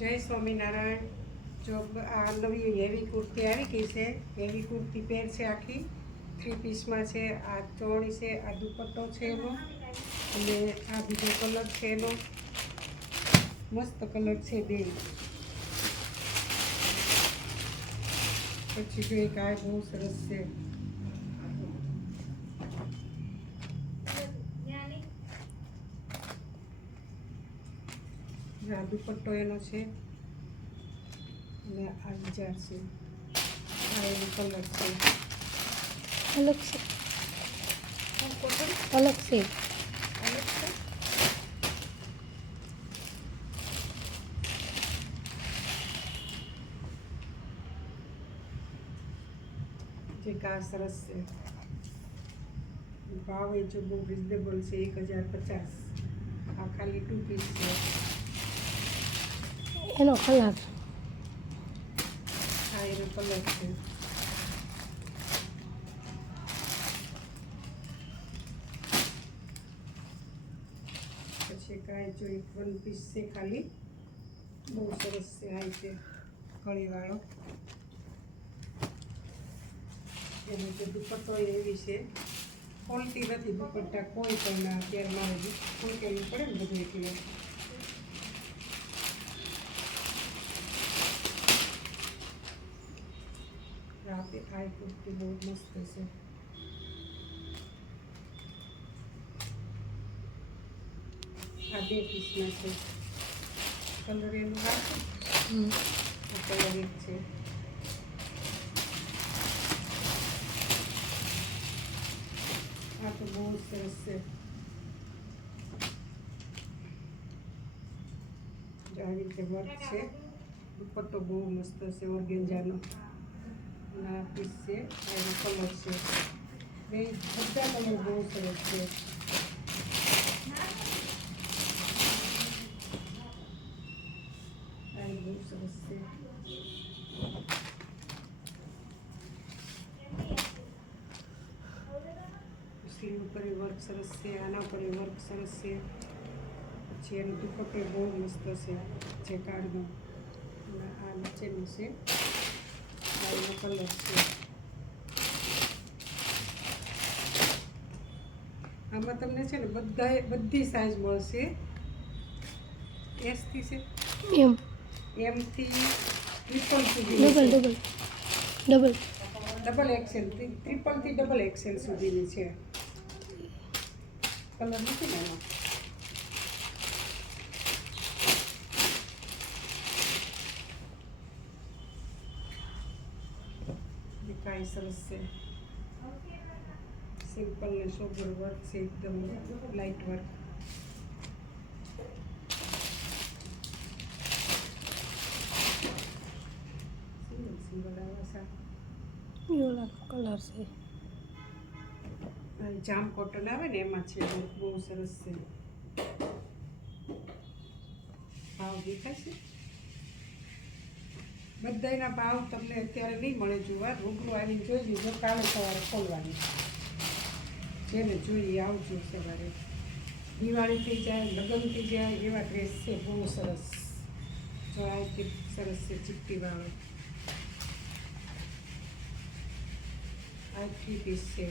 જય સ્વામિનારાયણ. જો આ નવી હેવી કુર્તી આવી ગઈ છે. હેવી કુર્તી પેર છે, આખી 3 પીસમાં છે. આ ચોળી છે, આ દુપટ્ટો છે એનો, અને આ બીજો કલર છે એનો. મસ્ત કલર છે બે. પછી જો એક આ બહુ સરસ છે. આ દુપટ્ટો એનો છે, અને આ બીજા છે. આ એનો કલર છે. અલગ છે, અલગ છે. જે કા સરસ છે. ભાવ એ જો બહુ રિઝનેબલ છે, 1050. આ ખાલી 2 પીસ છે. એનો કલર, આ એનો કલર છે. પછી કાંઈ જો એક 1 પીસ છે ખાલી, બહુ સરસ છે. આ છે કળીવાળો. એનો જે દુપટ્ટો એવી છે, ખોલતી નથી દુપટ્ટા કોઈ પણ. અત્યારે મારે ખોલતેલું પડે ને બધું, એટલે રાતે આ કુર્તી બહુ મસ્ત છે. આ 2 પીસમાં છે. કલર એનું રાખો, આ કલર એક છે. આ તો બહુ સરસ છે. આવી રીતે વર્ક છે. દુપટ્ટો બહુ મસ્ત છે ઓર્ગેન્જાનો. આ પીસ છે, આ એનો કલર છે. બધા કલર બહુ સરસ છે. આ બહુ સરસ છે. સ્લીવ ઉપર વર્ક સરસ છે, આના ઉપર વર્ક સરસ છે. પછી એનો દુપટ્ટો બહુ મસ્ત છે, જે કાળનો. આ નીચેનું છે, આ એનો કલર છે. આમાં તમને છે ને બધી સાઈઝ મળશે. એસથી છે, એમથી ટ્રિપલ સુધી, ડબલ એક્સેલ, ટ્રિપલથી ડબલ એક્સેલ સુધીની છે. કલર નથી ને એમાં. કાંઈ સરસ છે. સિમ્પલ ને સોબર વર્ક છે, એકદમ લાઇટ વર્ક. સિંગલ આવા કલર છે. જામ કોટન આવે ને એમાં છે. બહુ સરસ છે. ભાવ દેખાય છે. બધાના ભાવ તમને અત્યારે નહીં મળે જોવા. રૂબરૂ આવીને જોઈ લીધો. કાલે સવારે ખોલવાની. જેને જોઈએ આવજો સવારે. દિવાળી થઈ જાય, લગ્ન થઈ જાય એવા ડ્રેસ છે. બહુ સરસ. જો આ સરસ છે, ચીપટીવાળો. આ 3 પીસ છે.